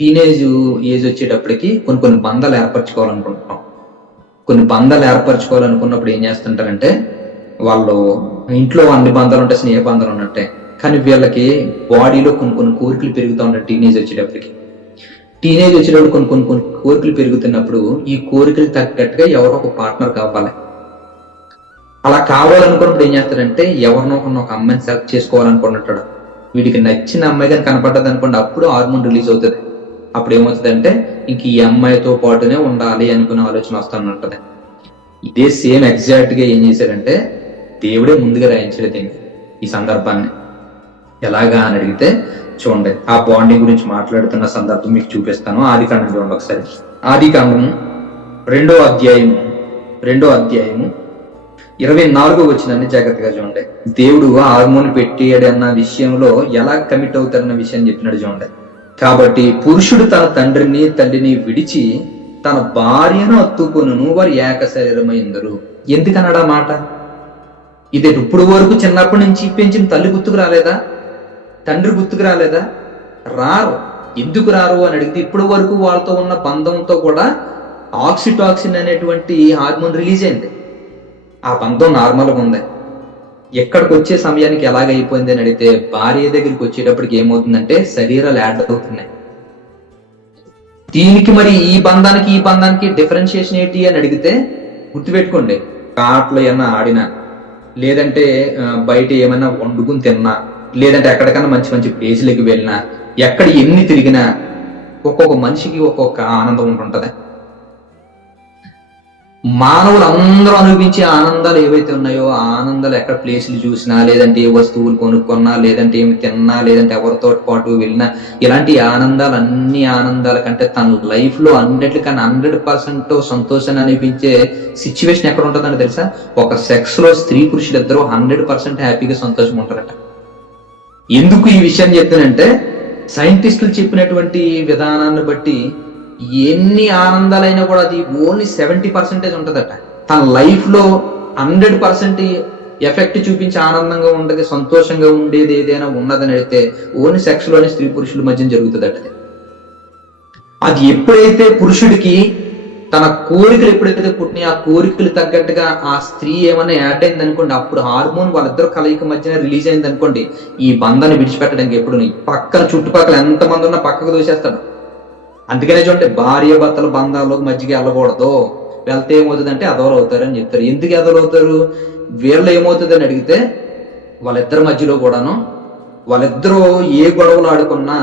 Teenage age వచ్చేటప్పటికి కొన్ని కొన్ని బంధాలు ఏర్పరచుకోవాలనుకుంటున్నాం. కొన్ని బంధాలు ఏర్పరచుకోవాలనుకున్నప్పుడు ఏం చేస్తుంటారంటే వాళ్ళు ఇంట్లో అన్ని బంధాలు ఉంటాయి స్నేహ బంధాలు ఉన్నట్టే. కానీ వీళ్ళకి బాడీలో కొన్ని కొన్ని కోరికలు పెరుగుతూ ఉంటాయి టీనేజ్ వచ్చేటప్పటికి. టీనేజ్ వచ్చేటప్పుడు కొన్ని కొన్ని కొన్ని కోరికలు పెరుగుతున్నప్పుడు ఈ కోరికలు తగ్గట్టుగా ఎవరో ఒక పార్ట్నర్ కావాలి. అలా కావాలనుకున్నప్పుడు ఏం చేస్తారంటే ఎవరినో ఒక అమ్మాయిని సెలెక్ట్ చేసుకోవాలనుకున్నట్టు వీడికి నచ్చిన అమ్మాయి కానీ కనపడ్డది అనుకోండి అప్పుడు హార్మోన్ రిలీజ్ అవుతుంది. అప్పుడు ఏమవుతుందంటే ఇంక ఈ అమ్మాయితో పాటునే ఉండాలి అనుకునే ఆలోచన వస్తానంటది ఇదే సేమ్ ఎగ్జాక్ట్గా ఏం చేశాడంటే దేవుడే ముందుగా రాయించాడు దీన్ని ఈ సందర్భాన్ని. ఎలాగా అని అడిగితే చూడండి ఆ బాండింగ్ గురించి మాట్లాడుతున్న సందర్భం మీకు చూపిస్తాను. ఆది కాండం చూడండి ఒకసారి. ఆది కాండం రెండో అధ్యాయము రెండో అధ్యాయము ఇరవై నాలుగో వచ్చిందండి జాగ్రత్తగా చూడండి. దేవుడు హార్మోన్ పెట్టాడు అన్న విషయంలో ఎలా కమిట్ అవుతారన్న విషయం చెప్పినాడు చూడండి. కాబట్టి పురుషుడు తన తండ్రిని తల్లిని విడిచి తన భార్యను అత్తుకొను వారు ఏక శరీరమైందరు ఎందుకన్నాడు మాట? ఇది ఇప్పుడు వరకు చిన్నప్పటి నుంచి పెంచిన తల్లి గుర్తుకు రాలేదా? తండ్రి గుర్తుకు రాలేదా? రారు. ఎందుకు రారు అని అడిగితే ఇప్పటి వరకు వాళ్ళతో ఉన్న బంధంతో కూడా ఆక్సిటాక్సిన్ అనేటువంటి హార్మోన్ రిలీజ్ అయింది. ఆ బంధం నార్మల్గా ఉంది. ఎక్కడికి వచ్చే సమయానికి ఎలాగ అయిపోయింది అని అడిగితే భార్య దగ్గరికి వచ్చేటప్పటికి ఏమవుతుందంటే శరీరాలు యాడ్ అవుతున్నాయి. దీనికి మరి ఈ బంధానికి ఈ బంధానికి డిఫరెన్షియేషన్ ఏంటి అని అడిగితే గుర్తుపెట్టుకోండి. కాట్లో ఏమన్నా ఆడినా లేదంటే బయట ఏమైనా వండుకుని తిన్నా లేదంటే ఎక్కడికైనా మంచి మంచి ప్లేసులకి వెళ్ళినా ఎక్కడ ఎన్ని తిరిగినా ఒక్కొక్క మనిషికి ఒక్కొక్క ఆనందం ఉంటుంటది. మానవులు అందరూ అనుభవించే ఆనందాలు ఏవైతే ఉన్నాయో ఆ ఆనందాలు ఎక్కడ ప్లేసులు చూసినా లేదంటే ఏ వస్తువులు కొనుక్కున్నా లేదంటే ఏమి తిన్నా లేదంటే ఎవరితో పాటు వెళ్ళినా ఇలాంటి ఆనందాలు అన్ని ఆనందాల కంటే తన లైఫ్లో అన్నిటికన్నా హండ్రెడ్ పర్సెంట్ సంతోషాన్ని అనిపించే సిచ్యువేషన్ ఎక్కడ ఉంటుందని తెలుసా? ఒక సెక్స్లో స్త్రీ పురుషులు ఇద్దరు హండ్రెడ్ పర్సెంట్ హ్యాపీగా సంతోషం ఉంటారట. ఎందుకు ఈ విషయం చెప్తానంటే సైంటిస్టులు చెప్పినటువంటి విధానాన్ని బట్టి ఎన్ని ఆనందాలైనా కూడా అది ఓన్లీ సెవెంటీ పర్సెంటేజ్ ఉంటుందట తన లైఫ్లో హండ్రెడ్ పర్సెంట్ ఎఫెక్ట్ చూపించి ఆనందంగా ఉండేది సంతోషంగా ఉండేది ఏదైనా ఉన్నదని అయితే ఓన్లీ సెక్స్లోనే స్త్రీ పురుషుల మధ్య జరుగుతుందట అది. అది ఎప్పుడైతే పురుషుడికి తన కోరికలు ఎప్పుడైతే పుట్టినాయి ఆ కోరికలు తగ్గట్టుగా ఆ స్త్రీ ఏమైనా యాడ్ అయింది అనుకోండి అప్పుడు హార్మోన్ వాళ్ళిద్దరు కలయిక మధ్యన రిలీజ్ అయింది అనుకోండి ఈ బంధాన్ని విడిచిపెట్టడానికి ఎప్పుడు పక్కన చుట్టుపక్కల ఎంతమంది ఉన్నా పక్కకు దోసేస్తాడు అందుకనే చూడండి భార్య భర్తల బంధాల్లోకి మధ్యకి వెళ్ళకూడదు. వెళ్తే ఏమవుతుందంటే అదోలు అవుతారని చెప్తారు. ఎందుకు ఎదలు అవుతారు? వీళ్ళు ఏమవుతుందని అడిగితే వాళ్ళిద్దరి మధ్యలో కూడాను వాళ్ళిద్దరూ ఏ గొడవలు ఆడుకున్నా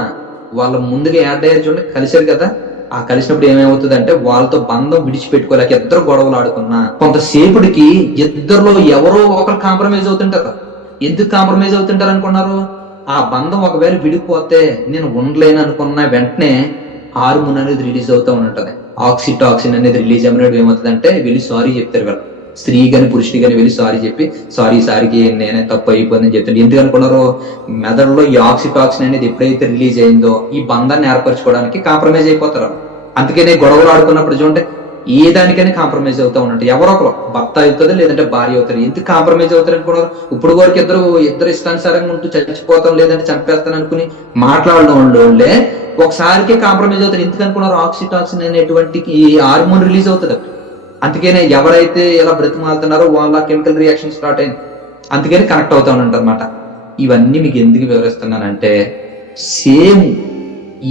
వాళ్ళ ముందుగా యాడ్ అయ్యారు చూడండి కలిశారు కదా. ఆ కలిసినప్పుడు ఏమవుతుంది అంటే వాళ్ళతో బంధం విడిచిపెట్టుకోలేక ఇద్దరు గొడవలు ఆడుకున్నా కొంతసేపుడికి ఇద్దరులో ఎవరో ఒకరు కాంప్రమైజ్ అవుతుంటారు. ఎందుకు కాంప్రమైజ్ అవుతుంటారు అనుకున్నారు? ఆ బంధం ఒకవేళ విడిపోతే నేను ఉండలేను అనుకున్న వెంటనే హార్మోన్ అనేది రిలీజ్ అవుతూ ఉంటది ఆక్సిటాక్సిన్ అనేది రిలీజ్ అయినప్పుడు ఏమవుతుంది అంటే వెళ్ళి సారీ చెప్తారు వాళ్ళు. స్త్రీ కానీ పురుషుడి కానీ వెళ్ళి సారీ చెప్పి సారీ సారీకి నేనే తప్పు అయిపోయిందని చెప్తాను ఎందుకనుకున్నారు మెదడులో ఈ ఆక్సిటాక్సిన్ అనేది ఎప్పుడైతే రిలీజ్ అయిందో ఈ బంధాన్ని ఏర్పరచుకోవడానికి కాంప్రమైజ్ అయిపోతారు అందుకనే గొడవలు ఆడుకున్నప్పుడు చూడండి ఏ దానికైనా కాంప్రమైజ్ అవుతా ఉన్నట్టు ఎవరో ఒకరు భర్త అవుతుంది లేదంటే భార్య అవుతారు? ఎందుకు కాంప్రమైజ్ అవుతారు అనుకున్నారు? ఇప్పుడు వరకు ఇద్దరు ఇద్దరు ఇష్టానుసారంగా ఉంటూ చచ్చిపోతాం లేదంటే చంపేస్తాను అనుకుని మాట్లాడడం వాళ్ళే ఒకసారికి కాంప్రమైజ్ అవుతారు. ఎందుకు అనుకున్నారు? ఆక్సిటాక్సిన్ అనేటువంటి ఈ హార్మోన్ రిలీజ్ అవుతుంది అందుకనే ఎవరైతే ఎలా బ్రతిమాలుతున్నారో వాళ్ళ కెమికల్ రియాక్షన్ స్టార్ట్ అయింది అందుకని కనెక్ట్ అవుతా అనమాట ఇవన్నీ మీకు ఎందుకు వివరిస్తున్నానంటే సేమ్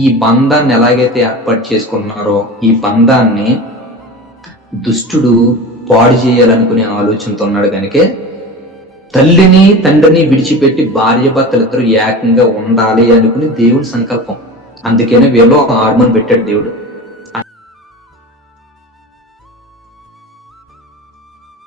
ఈ బంధాన్ని ఎలాగైతే ఏర్పాటు చేసుకున్నారో ఈ బంధాన్ని దుష్టుడు పాడు చేయాలనుకునే ఆలోచనతో ఉన్నాడు కనుకే తల్లిని తండ్రిని విడిచిపెట్టి భార్య భర్తలిద్దరూ ఏకంగా ఉండాలి అనుకుని దేవుని సంకల్పం. అందుకనే వీళ్ళు హార్మోన్ పెట్టాడు దేవుడు.